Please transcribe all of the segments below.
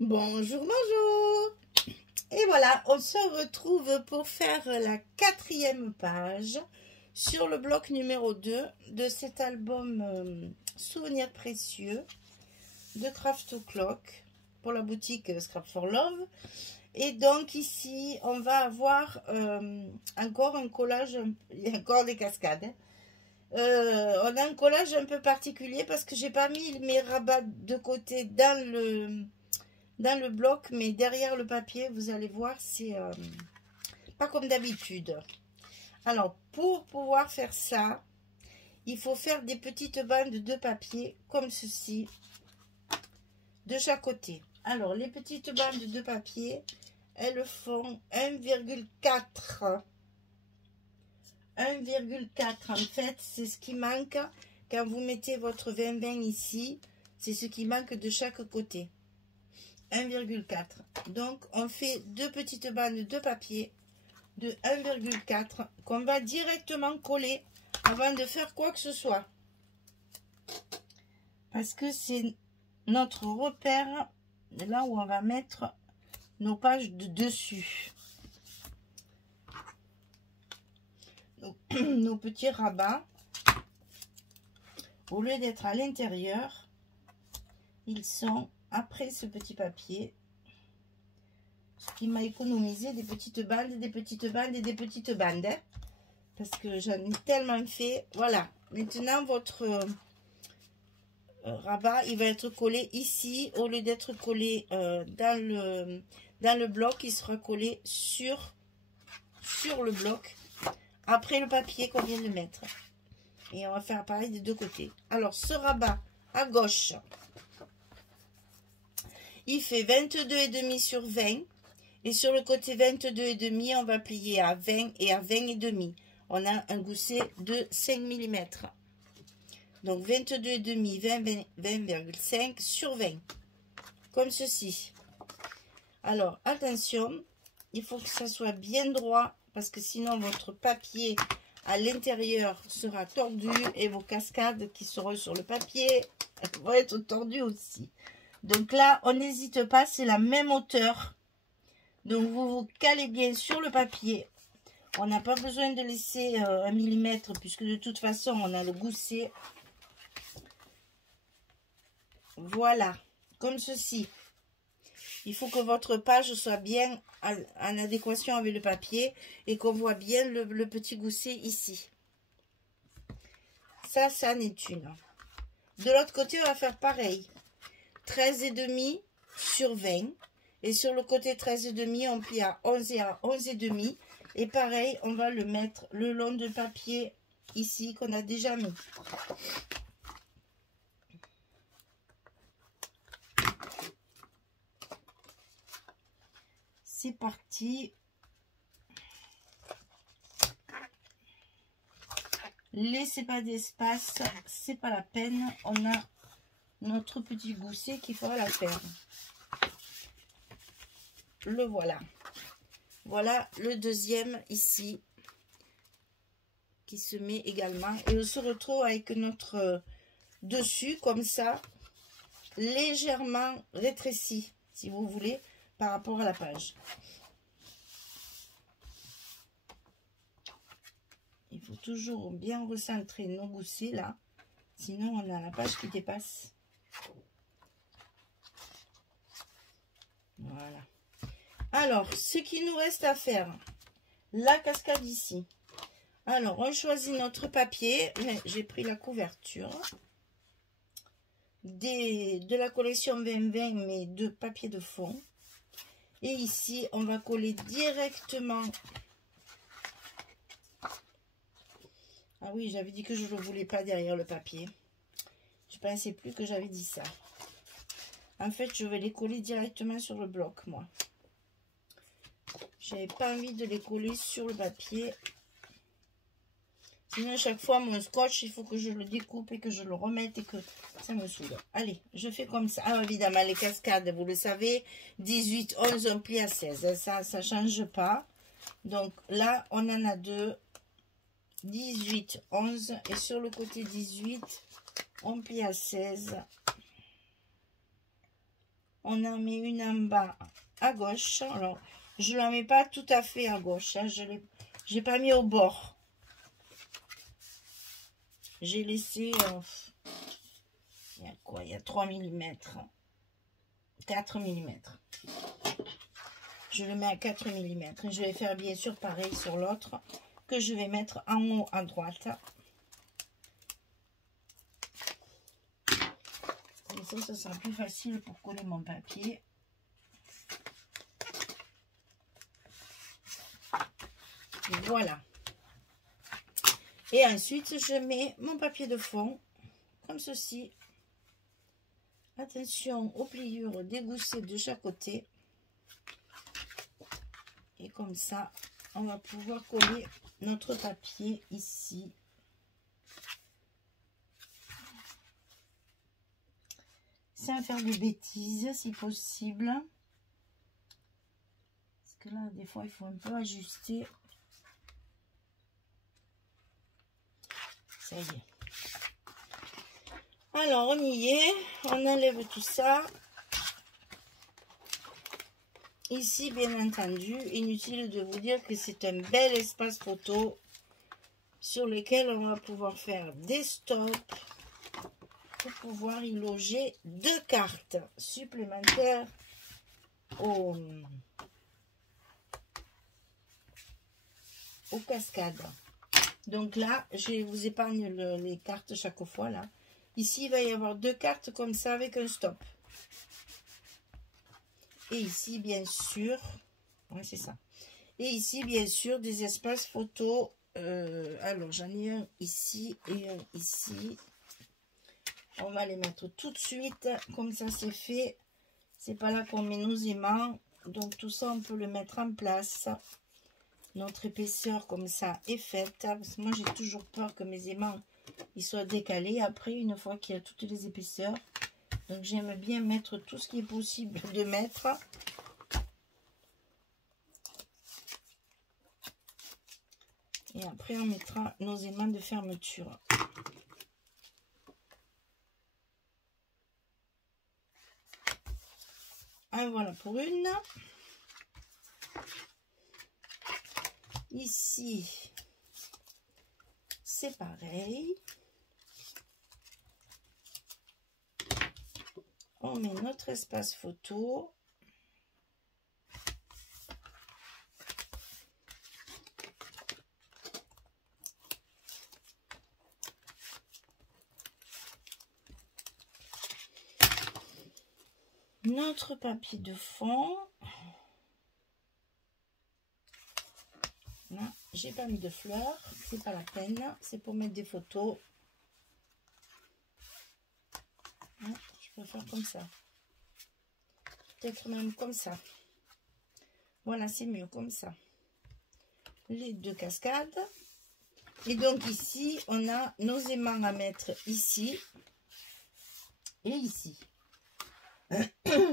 Bonjour, bonjour. Et voilà, on se retrouve pour faire la 4e page sur le bloc numéro 2 de cet album Souvenirs précieux de Craft O'Clock pour la boutique Scrap for Love. Et donc ici, on va avoir encore un collage, il y a encore des cascades. On a un collage un peu particulier parce que j'ai pas mis mes rabats de côté dans le bloc, mais derrière le papier, vous allez voir, c'est pas comme d'habitude. Alors, pour pouvoir faire ça, il faut faire des petites bandes de papier comme ceci, de chaque côté. Alors, les petites bandes de papier, elles font 1,4. 1,4 en fait, c'est ce qui manque quand vous mettez votre 20-20 ici, c'est ce qui manque de chaque côté. 1,4. Donc on fait deux petites bandes de papier de 1,4 qu'on va directement coller avant de faire quoi que ce soit, parce que c'est notre repère là où on va mettre nos pages de dessus. Nos petits rabats, au lieu d'être à l'intérieur, ils sont après ce petit papier, ce qui m'a économisé des petites bandes, des petites bandes et des petites bandes, hein, parce que j'en ai tellement fait. Voilà, maintenant votre rabat, il va être collé ici, au lieu d'être collé dans le bloc, il sera collé sur le bloc, après le papier qu'on vient de mettre. Et on va faire pareil des deux côtés. Alors, ce rabat à gauche, il fait 22,5 sur 20. Et sur le côté 22,5, on va plier à 20 et à 20,5. On a un gousset de 5 mm. Donc 22,5, 20,5 sur 20. Comme ceci. Alors, attention, il faut que ça soit bien droit, parce que sinon votre papier à l'intérieur sera tordu et vos cascades qui seront sur le papier vont être tordues aussi. Donc là, on n'hésite pas, c'est la même hauteur. Donc vous vous calez bien sur le papier. On n'a pas besoin de laisser 1 mm, puisque de toute façon on a le gousset. Voilà, comme ceci. Il faut que votre page soit bien en adéquation avec le papier et qu'on voit bien le petit gousset ici. Ça en est une. De l'autre côté, on va faire pareil. 13,5 sur 20. Et sur le côté 13,5, on plie à 11 et à 11,5. Et pareil, on va le mettre le long du papier ici qu'on a déjà mis. C'est parti. Laissez pas d'espace, c'est pas la peine. On a notre petit gousset qui fera l'affaire. Le voilà. Voilà le deuxième ici qui se met également. Et on se retrouve avec notre dessus comme ça, légèrement rétréci, si vous voulez, par rapport à la page. Il faut toujours bien recentrer nos goussets là, sinon on a la page qui dépasse. Voilà. Alors, ce qu'il nous reste à faire, la cascade ici. Alors, on choisit notre papier. J'ai pris la couverture de la collection 2020, mais de papier de fond. Et ici, on va coller directement. Ah oui, j'avais dit que je ne le voulais pas derrière le papier. Je ne pensais plus que j'avais dit ça. En fait, je vais les coller directement sur le bloc, moi. J'avais pas envie de les coller sur le papier. Sinon, à chaque fois, mon scotch, il faut que je le découpe et que je le remette et que ça me saoule. Allez, je fais comme ça. Ah, évidemment, les cascades, vous le savez, 18, 11, on plie à 16. Ça ne change pas. Donc là, on en a deux. 18, 11. Et sur le côté 18, on plie à 16. On en met une en bas à gauche. Alors, je ne la mets pas tout à fait à gauche. Hein. Je n'ai pas mis au bord. J'ai laissé... il y a quoi? Il y a 3 mm. 4 mm. Je le mets à 4 mm. Et je vais faire bien sûr pareil sur l'autre que je vais mettre en haut à droite. Et ça sera plus facile pour coller mon papier. Voilà. Et ensuite, je mets mon papier de fond, comme ceci. Attention aux pliures dégoussées de chaque côté. Et comme ça, on va pouvoir coller notre papier ici. Sans faire de bêtises, si possible. Parce que là, des fois, il faut un peu ajuster. Ça y est. Alors, on y est. On enlève tout ça. Ici, bien entendu, inutile de vous dire que c'est un bel espace photo sur lequel on va pouvoir faire des stops pour pouvoir y loger 2 cartes supplémentaires aux cascades. Donc là, je vous épargne les cartes chaque fois là. Ici, il va y avoir 2 cartes comme ça avec un stop. Et ici, bien sûr, ouais, c'est ça. Et ici, bien sûr, des espaces photos. Alors, j'en ai un ici et un ici. On va les mettre tout de suite. Comme ça, c'est fait. C'est pas là qu'on met nos aimants. Donc, tout ça, on peut le mettre en place. Notre épaisseur, comme ça, est faite. Parce que moi, j'ai toujours peur que mes aimants ils soient décalés. Après, une fois qu'il y a toutes les épaisseurs. Donc, j'aime bien mettre tout ce qui est possible de mettre. Et après, on mettra nos aimants de fermeture. Ah, voilà pour une. Ici, c'est pareil. On met notre espace photo. Notre papier de fond. Là, j'ai pas mis de fleurs, c'est pas la peine. C'est pour mettre des photos. Je peux faire comme ça. Peut-être même comme ça. Voilà, c'est mieux comme ça. Les 2 cascades. Et donc ici, on a nos aimants à mettre ici et ici.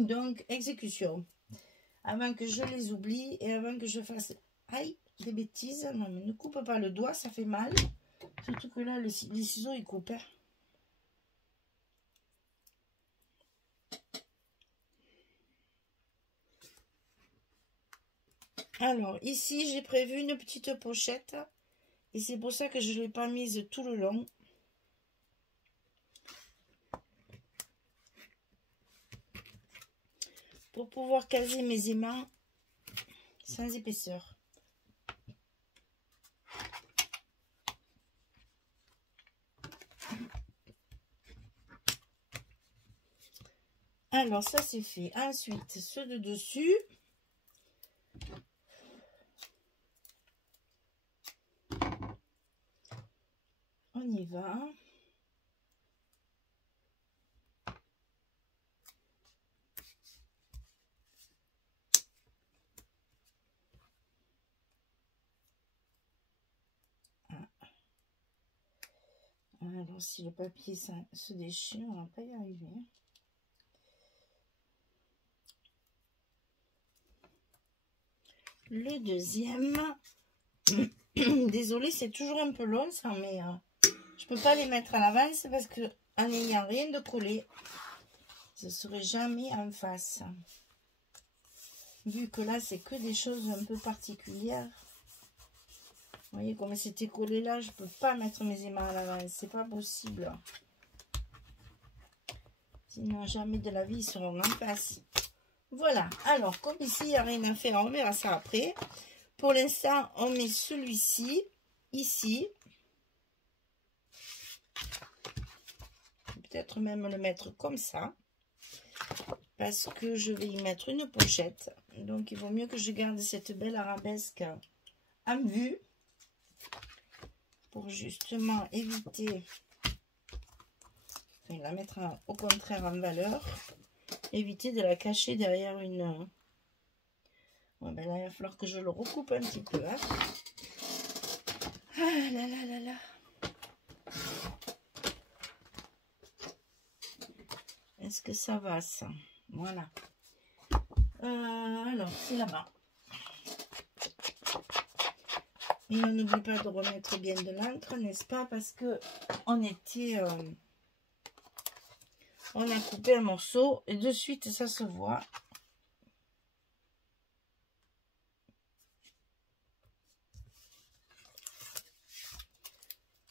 Donc, exécution. Avant que je les oublie et avant que je fasse aïe, des bêtises. Non, mais ne coupe pas le doigt, ça fait mal. Surtout que là, les ciseaux, ils coupent. Alors, ici, j'ai prévu une petite pochette. Et c'est pour ça que je ne l'ai pas mise tout le long. Pour pouvoir caser mes aimants sans épaisseur. Alors, ça, c'est fait. Ensuite, ceux de dessus. On y va. Alors, si le papier se déchire, on va pas y arriver. Le deuxième. Désolée, c'est toujours un peu long ça, mais je peux pas les mettre à l'avance parce que en n'ayant rien de collé, je ne serai jamais en face. Vu que là, c'est que des choses un peu particulières. Vous voyez comme c'était collé là, je ne peux pas mettre mes aimants à l'avant. C'est pas possible. Sinon, jamais de la vie, ils seront en place. Voilà. Alors, comme ici, il n'y a rien à faire, on verra ça après. Pour l'instant, on met celui-ci, ici. Peut-être même le mettre comme ça. Parce que je vais y mettre une pochette. Donc, il vaut mieux que je garde cette belle arabesque en vue. Pour justement éviter... Enfin, la mettre au contraire en valeur. Éviter de la cacher derrière une... Bon, ben là, il va falloir que je le recoupe un petit peu. Hein. Ah là là là là. Est-ce que ça va, ça? Voilà. Alors, c'est là-bas. Et on n'oublie pas de remettre bien de l'encre, n'est-ce pas? Parce que on était... on a coupé un morceau et de suite, ça se voit.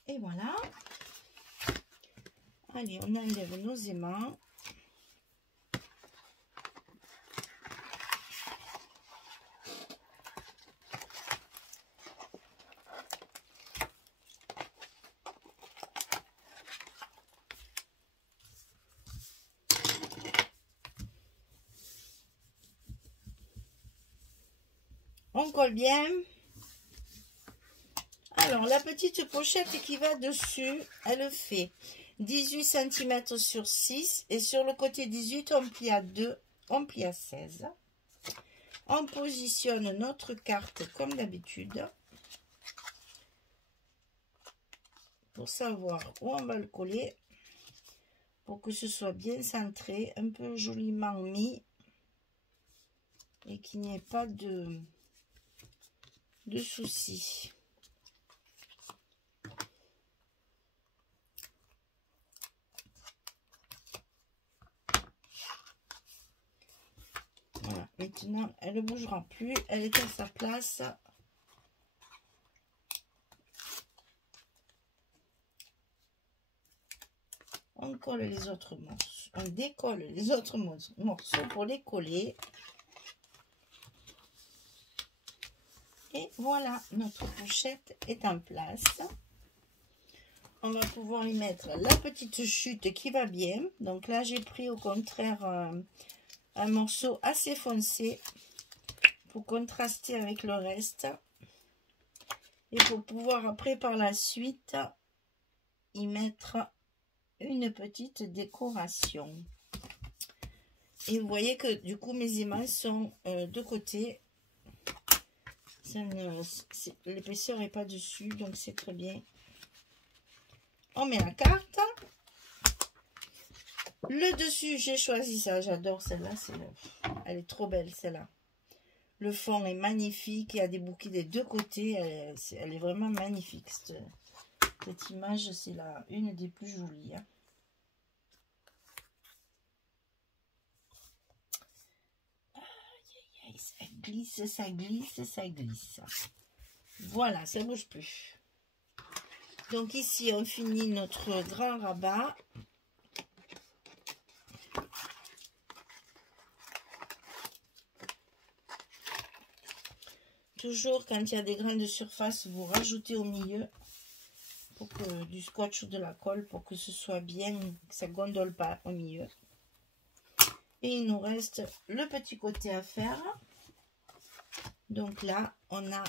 Et voilà. Allez, on enlève nos aimants. On colle bien. Alors, la petite pochette qui va dessus, elle fait 18 cm sur 6. Et sur le côté 18, on plie à 2, on plie à 16. On positionne notre carte comme d'habitude. Pour savoir où on va le coller. Pour que ce soit bien centré, un peu joliment mis. Et qu'il n'y ait pas de soucis. Voilà, maintenant elle ne bougera plus, elle est à sa place. On colle les autres morceaux, on décolle les autres morceaux pour les coller. Et voilà, notre pochette est en place. On va pouvoir y mettre la petite chute qui va bien. Donc là, j'ai pris au contraire un morceau assez foncé pour contraster avec le reste. Et pour pouvoir après, par la suite, y mettre une petite décoration. Et vous voyez que du coup, mes aimants sont de côté. L'épaisseur n'est pas dessus, donc c'est très bien. On met la carte. Le dessus, j'ai choisi ça. J'adore celle-là. Elle est trop belle, celle-là. Le fond est magnifique. Il y a des bouquets des deux côtés. Elle est vraiment magnifique. Cette image, c'est une des plus jolies. Hein. Ça glisse, ça glisse, ça glisse. Voilà, ça ne bouge plus. Donc ici, on finit notre grand rabat. Toujours, quand il y a des grandes surfaces, vous rajoutez au milieu pour que, du scotch ou de la colle pour que ce soit bien, que ça ne gondole pas au milieu. Et il nous reste le petit côté à faire. Donc là, on a...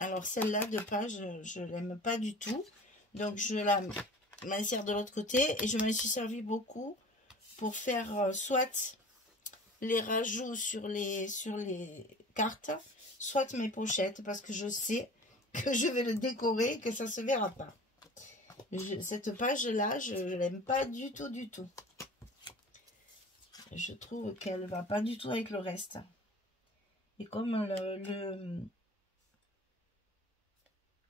Alors celle-là de page, je ne l'aime pas du tout. Donc je la m'insère de l'autre côté. Et je me suis servi beaucoup pour faire soit les rajouts sur les cartes, soit mes pochettes. Parce que je sais que je vais le décorer et que ça ne se verra pas. Cette page-là, je ne l'aime pas du tout, du tout. Je trouve qu'elle ne va pas du tout avec le reste. Et comme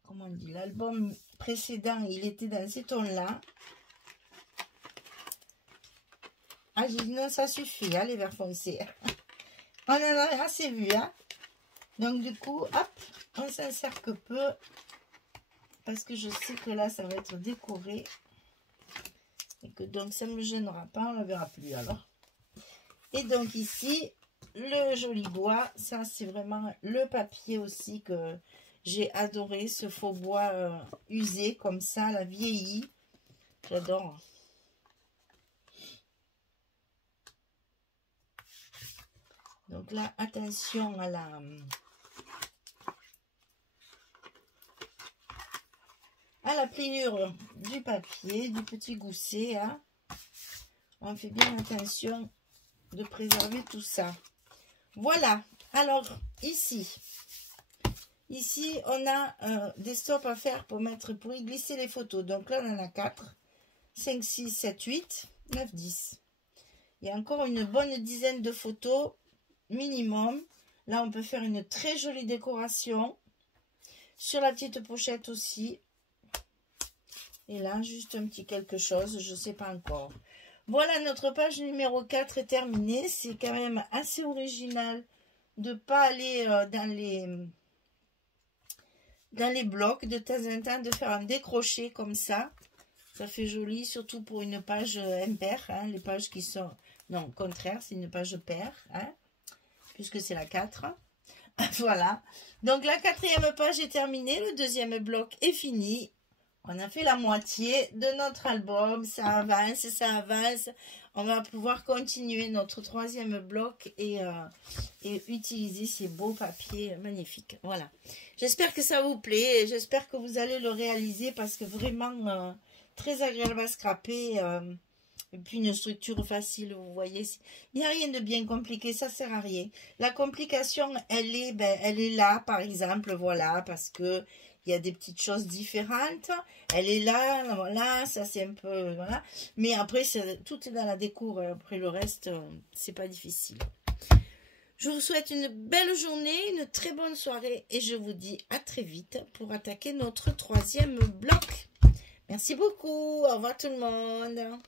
comment on dit, l'album précédent, il était dans ces tons-là. Ah, j'ai dit non, ça suffit, hein, les verts foncés. On en a assez vu, hein. Donc, du coup, hop, on s'insère que peu. Parce que je sais que là, ça va être décoré. Et que donc, ça ne me gênera pas, on ne la verra plus alors. Et donc, ici, le joli bois. Ça, c'est vraiment le papier aussi que j'ai adoré. Ce faux bois usé, comme ça, la vieillie. J'adore. Donc là, attention à la pliure du papier, du petit gousset. Hein. On fait bien attention de préserver tout ça. Voilà. Alors, ici, on a des stops à faire pour y glisser les photos. Donc là, on en a 4, 5, 6, 7, 8, 9, 10. Il y a encore une bonne dizaine de photos minimum. Là, on peut faire une très jolie décoration. Sur la petite pochette aussi. Et là, juste un petit quelque chose, je ne sais pas encore. Voilà, notre page numéro 4 est terminée. C'est quand même assez original de ne pas aller dans les blocs de temps en temps, de faire un décroché comme ça. Ça fait joli, surtout pour une page impaire. Hein, les pages qui sont... Non, au contraire, c'est une page paire. Hein, puisque c'est la 4. Voilà. Donc, la 4e page est terminée. Le 2e bloc est fini. On a fait la moitié de notre album. Ça avance, ça avance. On va pouvoir continuer notre 3e bloc et utiliser ces beaux papiers magnifiques. Voilà. J'espère que ça vous plaît. J'espère que vous allez le réaliser parce que vraiment très agréable à scraper. Et puis une structure facile, vous voyez. Il n'y a rien de bien compliqué, ça sert à rien. La complication, elle est là, par exemple, voilà, parce que il y a des petites choses différentes. Elle est là, voilà, ça c'est un peu, voilà. Mais après, tout est dans la déco. Après le reste, c'est pas difficile. Je vous souhaite une belle journée, une très bonne soirée. Et je vous dis à très vite pour attaquer notre 3e bloc. Merci beaucoup. Au revoir tout le monde.